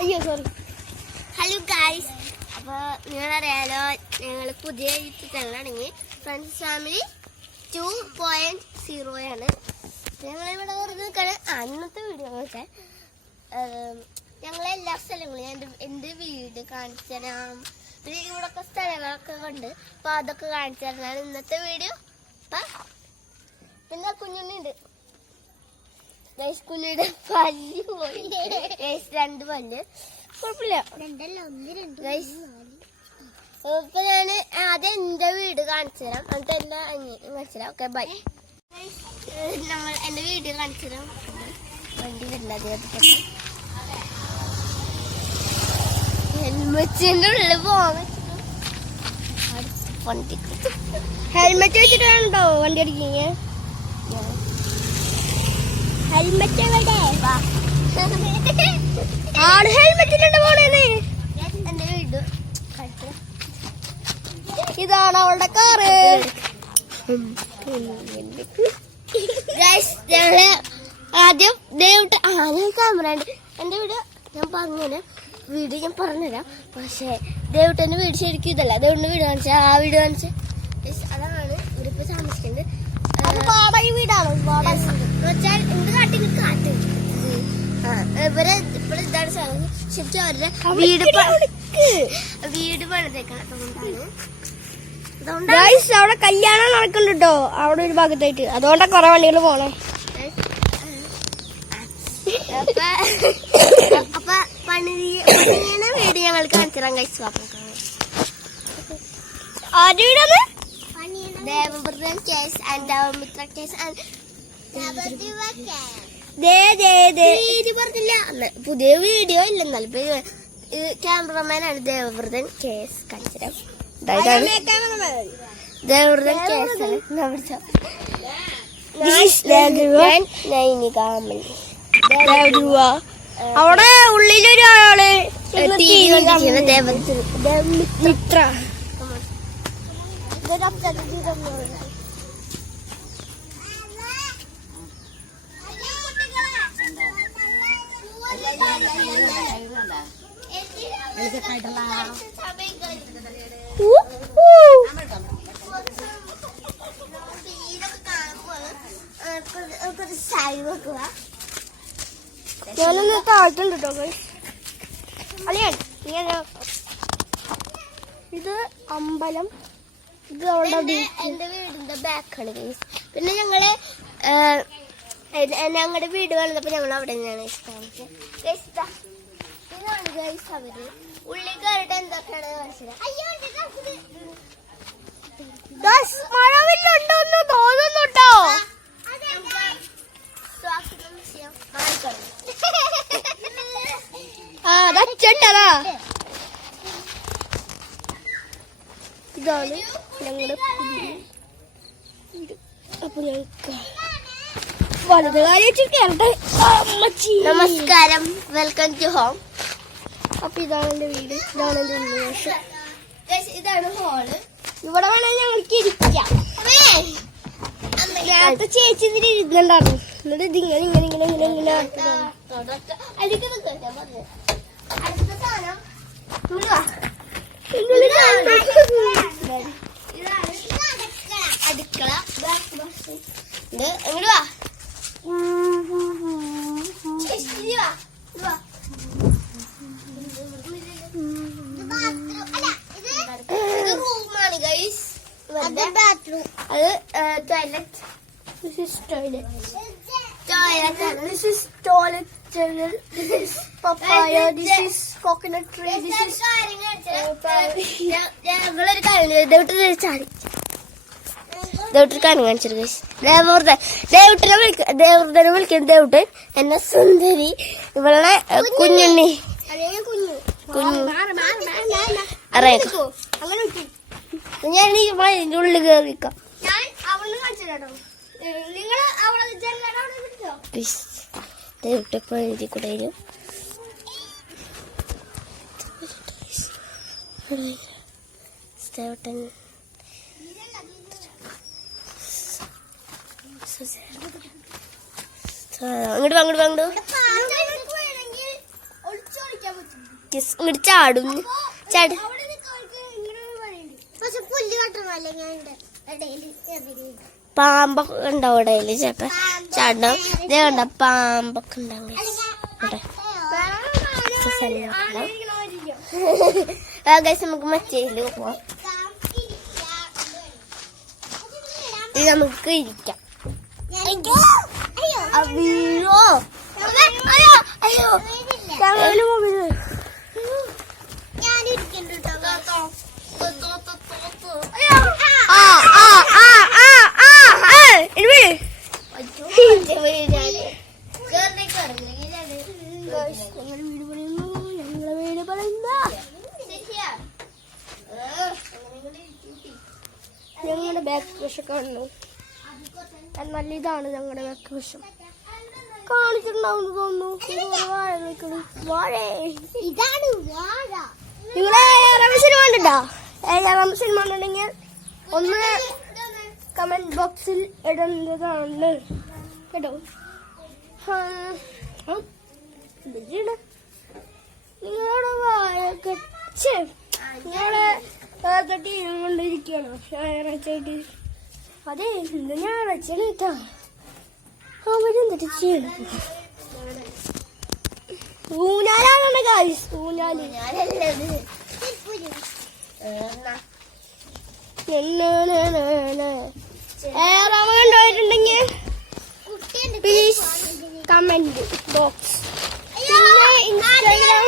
അയ്യോ sorry. Hello guys, അപ്പോൾ നിങ്ങളറിയാലോ ഞങ്ങൾ പുതിയ യൂട്യൂബ് ചാനലാണെങ്കിൽ ഫ്രണ്ട്സ് ഫാമിലി 2.0 ആണ്. ഞങ്ങളിവിടെ വെറുതെ നിൽക്കുകയാണ്. ഇന്നത്തെ വീഡിയോ എന്ന് വെച്ചാൽ ഞങ്ങളെല്ലാ സ്ഥലങ്ങളും എൻ്റെ വീട് കാണിച്ചു തരാം. പിന്നെ ഇവിടെയൊക്കെ സ്ഥലങ്ങളൊക്കെ ഉണ്ട്, അപ്പോൾ അതൊക്കെ കാണിച്ചു തരാനാണ് ഇന്നത്തെ വീഡിയോ. പിന്നെ കുഞ്ഞുണ്ണിയുണ്ട് ഗൈസ്, കുഞ്ഞിയുടെ പല്ല് പോയി ഗൈസ്, 2 പല്ല് കുഴപ്പമില്ല ഗൈസ്. ഇപ്പൊ ഞാൻ ആദ്യം എന്റെ വീട് കാണിച്ചു തരാം, എന്നിട്ട് എല്ലാം കാണിച്ചു തരാം. Okay bye. നമ്മൾ എന്റെ വീട് കാണിച്ചു തരാം. വണ്ടി വരില്ല, ഹെൽമെറ്റിന്റെ ഉള്ളിൽ പോകാൻ വണ്ടി ഹെൽമെറ്റ് വെച്ചിട്ടാണോ വണ്ടി അടിക്കുക? ഹെൽമെറ്റ് ആട് ഹെൽമെറ്റിലുണ്ട് പോണേന്ന്. എന്റെ വീട് ഇതാണ് അവളുടെ കാറ്. ഞങ്ങള് ആദ്യം ദേവിട്ട് ക്യാമറ ഉണ്ട്. എന്റെ വീട് ഞാൻ പറഞ്ഞുതരാം, ഞാൻ പറഞ്ഞുതരാം. പക്ഷേ ദേവിട്ടന്റെ വീട് ശരിക്കും ഇതല്ല. ദേവിന്റെ വീട് കാണിച്ച ആ വീട് കാണിച്ച അതാണ് ഇവരിപ്പോ താമസിക്കുന്നത്. വാടക വീടാണ്. വെച്ചാൽ എന്ത് കാട്ടി കാട്ട് ഇവരെ ഇപ്പോൾ ഇതാണ് ശരിക്കും അവരുടെ വീട് പണിതേക്കണം. അവിടെ കല്യാണം നടക്കുന്നുണ്ട് കേട്ടോ, അവിടെ ഒരു ഭാഗത്തായിട്ട്. അതുകൊണ്ടാ കൊറേ വണ്ടികൾ പോണേ. അപ്പൊ പണിയണ വീട് ഞങ്ങൾ കാണിച്ചു തരാം guys. Devavrathan case and Devamitra case and പറഞ്ഞില്ല. പുതിയ വീഡിയോ ഇല്ല, എന്നാലും ക്യാമറമാനാണ് ദേവവ്രതൻ കേസ് കാണിച്ചുതരാം. ദേവവ്രതൻ കേസ് നൈനികാമൻ. അവിടെ ഉള്ളിലൊരാള് ദേവമിത്ര. ഞാനൊന്ന് താഴ്ത്തുണ്ട് കേട്ടോ. ഇത് അമ്പലം, ഇത് അവിടെ എന്റെ വീടിന്റെ ബാക്കാണ് ഗൈസ്. പിന്നെ ഞങ്ങള് ഞങ്ങളുടെ വീട് വന്നപ്പോ ഞങ്ങൾ അവിടെ തന്നെയാണ് ഇതാണ് ഗൈസ്. അവര് ഉള്ളിൽ കയറിട്ട് എന്തൊക്കെയാണ് മനസ്സിലായി. മഴവില്ലുണ്ടോന്ന് തോന്നുന്നുട്ടോ. അച്ഛണ്ടതാ. ഇതാണ് ഞങ്ങളുടെ വീട്. അപ്പൊ ഞങ്ങൾക്ക് വലത് കാര്യം കേരട്ടെ. നമസ്കാരം, വെൽക്കം ടു ഹോം. അപ്പൊ ഇതാണ് എന്റെ വീട്, ഇതാണ് എന്റെ ഉള്ളിൽ. ഇതാണ് ഹോള്. ഇവിടെ വേണേ ഞങ്ങൾക്ക് ഇരിക്കാം. നേരത്തെ ചേച്ചി ഇതിൽ ഇരുന്നുണ്ടായിരുന്നു. എന്നിട്ട് ഇതിങ്ങനെ ഇങ്ങനെ ഇങ്ങനെ ഇങ്ങനെ ഇങ്ങനെ അടുത്ത സാധനം അടുക്കള. എങ്ങോട്ട് വാ, റൂമാണ് ഗൈസ്. അത് toilet. This is toilet. This is toilet. This is papaya. This is coconut tree. This is ഞങ്ങളൊരു കാര്യം ദേവിട്ടൊരു കാര്യം കാണിച്ചിട്ട് ഗൈസ്. ദേവവ്രതനെ വിളിക്കുന്ന ദേവിട്ട് എന്നെ സുന്ദരി, ഇവളെ കുഞ്ഞുണ്ണി അറിയാം. ഞാൻ ഈ ഇതിന്റെ ഉള്ളിൽ കയറിക്കാം. ദേവിട്ട് കൂടെ ദേവട്ടൻ അങ്ങോട്ട് അങ്ങോട്ട് ഇങ്ങോട്ട് ചാടും ചാട്. പാമ്പൊക്കെ ഉണ്ടാവും ഇടയില് ചിലപ്പോ ചാടണം. ഇതേ കണ്ട പാമ്പൊക്കെ ഉണ്ടാവും. നമുക്ക് മറ്റേതില് പോവാം. ഇത് നമുക്ക് ഇരിക്കാം. അയ്യോ അയ്യോ അയ്യോ ഞങ്ങളുടെ ബാക്ക് വശം കാണുന്നു. നല്ല ഇതാണ് ഞങ്ങളുടെ ബാക്ക് വശം. കാണിച്ചിട്ടുണ്ടാവുന്നു തോന്നുന്നു. ഇതാണ് വാഴ. നിങ്ങളെ സിനിമ കണ്ടിട്ടോ? ഏഴാം സിനിമ ഉണ്ടെങ്കിൽ ഒന്ന് കമന്റ് ബോക്സിൽ ഇടുന്നതാണ് കേട്ടോ. നിങ്ങളുടെ വാഴ നിങ്ങളുടെ കെട്ടി കൊണ്ടിരിക്കുകയാണോ ഞായറാഴ്ചയായിട്ട്? അതെ ഇന്ന് ഞായറാഴ്ചയാണ് കേട്ടോ. അവരെന്തിട്ട് ചെയ്യണം? ഊഞ്ഞാലാണ് ഗായ്സ്. ഊഞ്ഞാല് കണ്ടുപോയിട്ടുണ്ടെങ്കിൽ പ്ലീസ് കമന്റ് ബോക്സ്. പിന്നെ ഇൻസ്റ്റാഗ്രാം